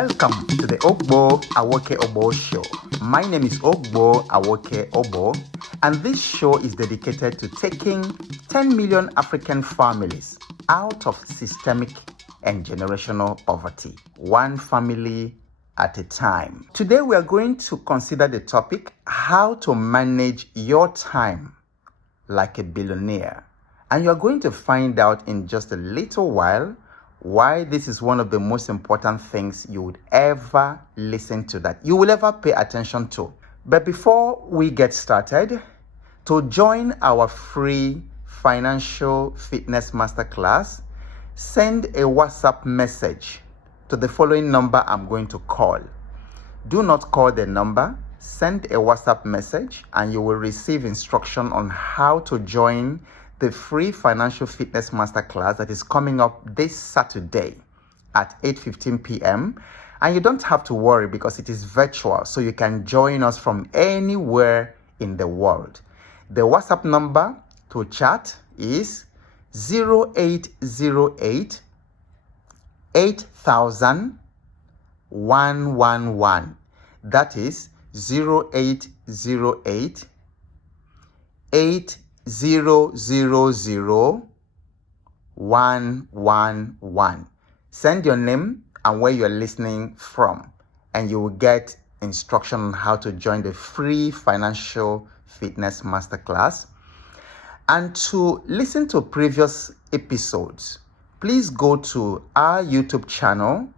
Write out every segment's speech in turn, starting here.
Welcome to the Ogbo Awoke Obo Show. My name is Ogbo Awoke Obo, and this show is dedicated to taking 10 million African families out of systemic and generational poverty, one family at a time. Today we are going to consider the topic, how to manage your time like a billionaire. And you're going to find out in just a little while why this is one of the most important things you would ever listen to, that you will ever pay attention to. But before we get started, to join our free financial fitness masterclass, send a WhatsApp message to the following number I'm going to call. Do not call the number, send a WhatsApp message, and you will receive instruction on how to join the free financial fitness masterclass that is coming up this Saturday at 8:15 p.m. And you don't have to worry because it is virtual, so you can join us from anywhere in the world. The WhatsApp number to chat is 0808 8000 111. That is 0808 8000 Send your name and where you're listening from, and you will get instruction on how to join the free financial fitness masterclass. And to listen to previous episodes, please go to our YouTube channel,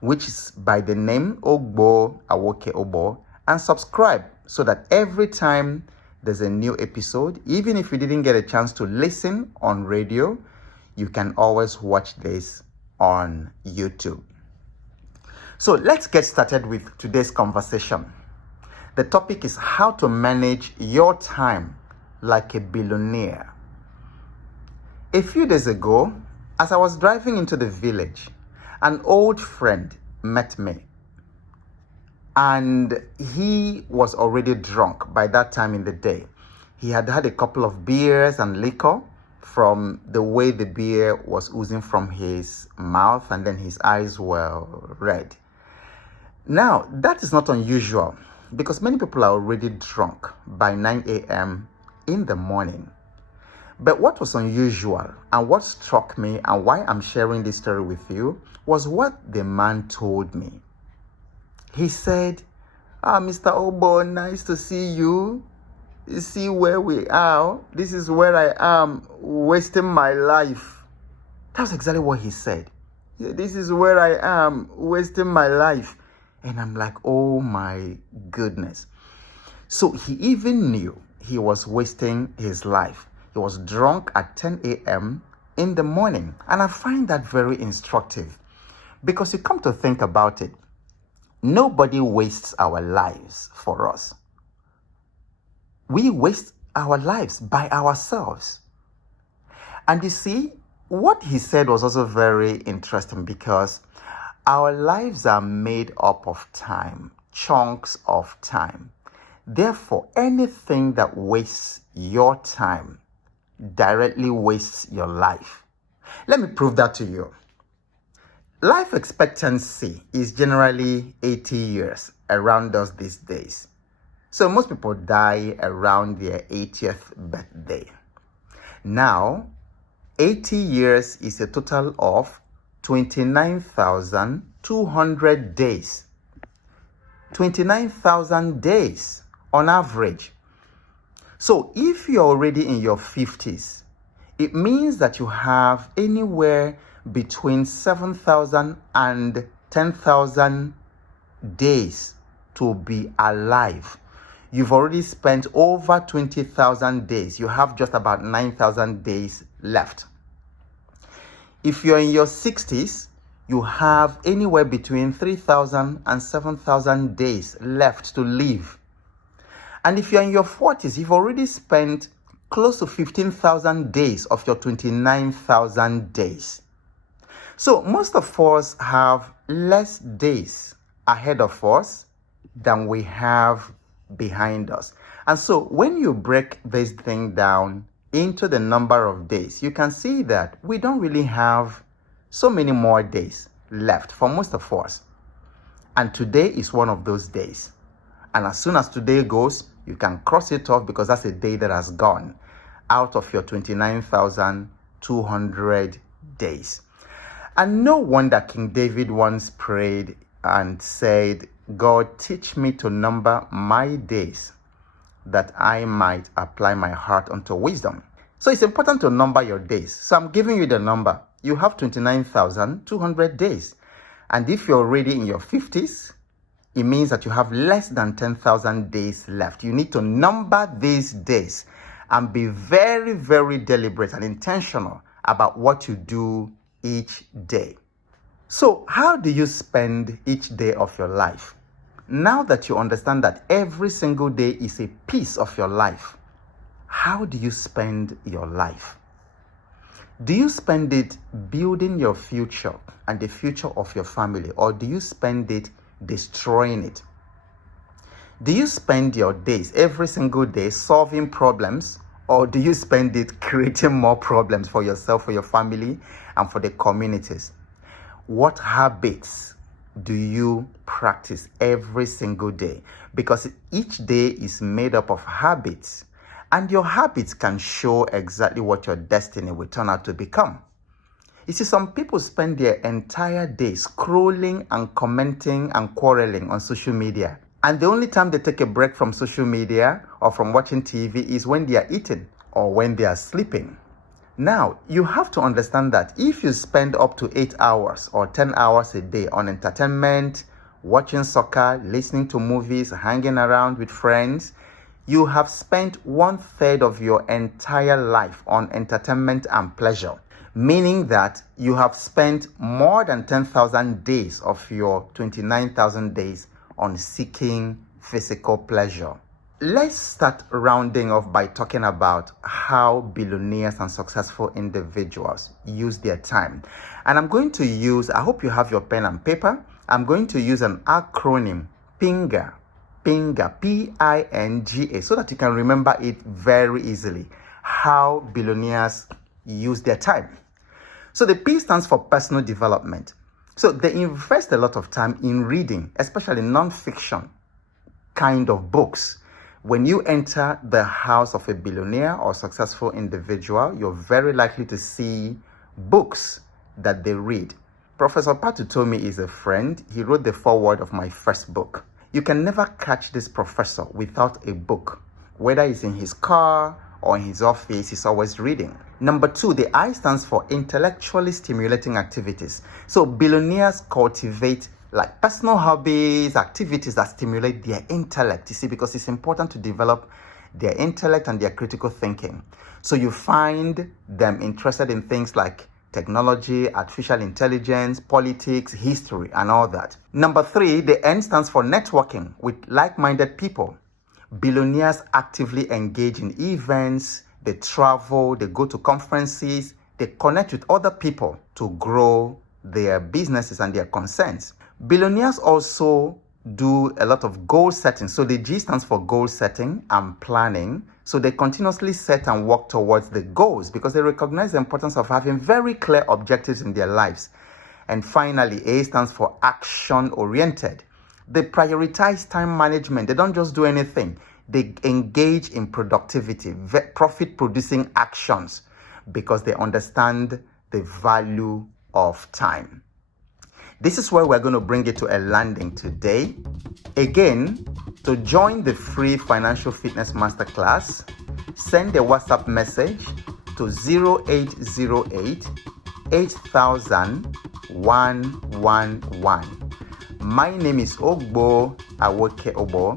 which is by the name Ogbo Awoke Obo, and subscribe so that every time there's a new episode, even if you didn't get a chance to listen on radio, you can always watch this on YouTube. So let's get started with today's conversation. The topic is how to manage your time like a billionaire. A few days ago, as I was driving into the village, an old friend met me. And he was already drunk by that time in the day. He had had a couple of beers and liquor from the way the beer was oozing from his mouth, and then his eyes were red. Now, that is not unusual because many people are already drunk by 9 a.m. in the morning. But what was unusual and what struck me and why I'm sharing this story with you was what the man told me. He said, Mr. Obo, nice to see you. You see where we are? This is where I am wasting my life. That's exactly what he said. Yeah, this is where I am wasting my life. And I'm like, oh my goodness. So he even knew he was wasting his life. He was drunk at 10 a.m. in the morning. And I find that very instructive because you come to think about it. Nobody wastes our lives for us. We waste our lives by ourselves. And you see, what he said was also very interesting because our lives are made up of time, chunks of time. Therefore, anything that wastes your time directly wastes your life. Let me prove that to you. Life expectancy is generally 80 years around us these days. So most people die around their 80th birthday. Now, 80 years is a total of 29,200 days. 29,000 days on average. So if you're already in your 50s, it means that you have anywhere between 7,000 and 10,000 days to be alive. You've already spent over 20,000 days. You have just about 9,000 days left. If you're in your 60s, you have anywhere between 3,000 and 7,000 days left to live. And if you're in your 40s, you've already spent close to 15,000 days of your 29,000 days. So most of us have less days ahead of us than we have behind us. And so when you break this thing down into the number of days, you can see that we don't really have so many more days left for most of us. And today is one of those days. And as soon as today goes, you can cross it off because that's a day that has gone out of your 29,200 days. And no wonder King David once prayed and said, God, teach me to number my days that I might apply my heart unto wisdom. So it's important to number your days. So I'm giving you the number. You have 29,200 days. And if you're already in your 50s, it means that you have less than 10,000 days left. You need to number these days and be very, very deliberate and intentional about what you do each day. So how do you spend each day of your life? Now that you understand that every single day is a piece of your life, how do you spend your life? Do you spend it building your future and the future of your family, or do you spend it destroying it? Do you spend your days, every single day, solving problems, or do you spend it creating more problems for yourself, for your family, and for the communities? What habits do you practice every single day? Because each day is made up of habits, and your habits can show exactly what your destiny will turn out to become. You see, some people spend their entire day scrolling and commenting and quarreling on social media. And the only time they take a break from social media or from watching TV is when they are eating or when they are sleeping. Now, you have to understand that if you spend up to 8 hours or 10 hours a day on entertainment, watching soccer, listening to movies, hanging around with friends, you have spent 1/3 of your entire life on entertainment and pleasure, meaning that you have spent more than 10,000 days of your 29,000 days on seeking physical pleasure. Let's start rounding off by talking about how billionaires and successful individuals use their time. And I'm going to use, I hope you have your pen and paper, I'm going to use an acronym, PINGA, P-I-N-G-A, so that you can remember it very easily, how billionaires use their time. So the P stands for personal development. So they invest a lot of time in reading, especially non-fiction kind of books. When you enter the house of a billionaire or successful individual, you're very likely to see books that they read. Professor Patutomi is a friend. He wrote the foreword of my first book. You can never catch this professor without a book. Whether it's in his car or in his office, he's always reading. Number 2, the I stands for intellectually stimulating activities. So billionaires cultivate like personal hobbies, activities that stimulate their intellect, you see, because it's important to develop their intellect and their critical thinking. So you find them interested in things like technology, artificial intelligence, politics, history, and all that. Number 3, the N stands for networking with like-minded people. Billionaires actively engage in events, they travel, they go to conferences, they connect with other people to grow their businesses and their concerns. Billionaires also do a lot of goal setting. So the G stands for goal setting and planning. So they continuously set and work towards the goals because they recognize the importance of having very clear objectives in their lives. And finally, A stands for action-oriented. They prioritize time management. They don't just do anything. They engage in productivity, profit-producing actions because they understand the value of time. This is where we're going to bring it to a landing today. Again, to join the free Financial Fitness Masterclass, send a WhatsApp message to 0808 8000 111. My name is Ogbo Awoke Obo,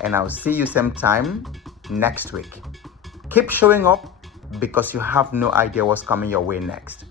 and I'll see you same time next week. Keep showing up because you have no idea what's coming your way next.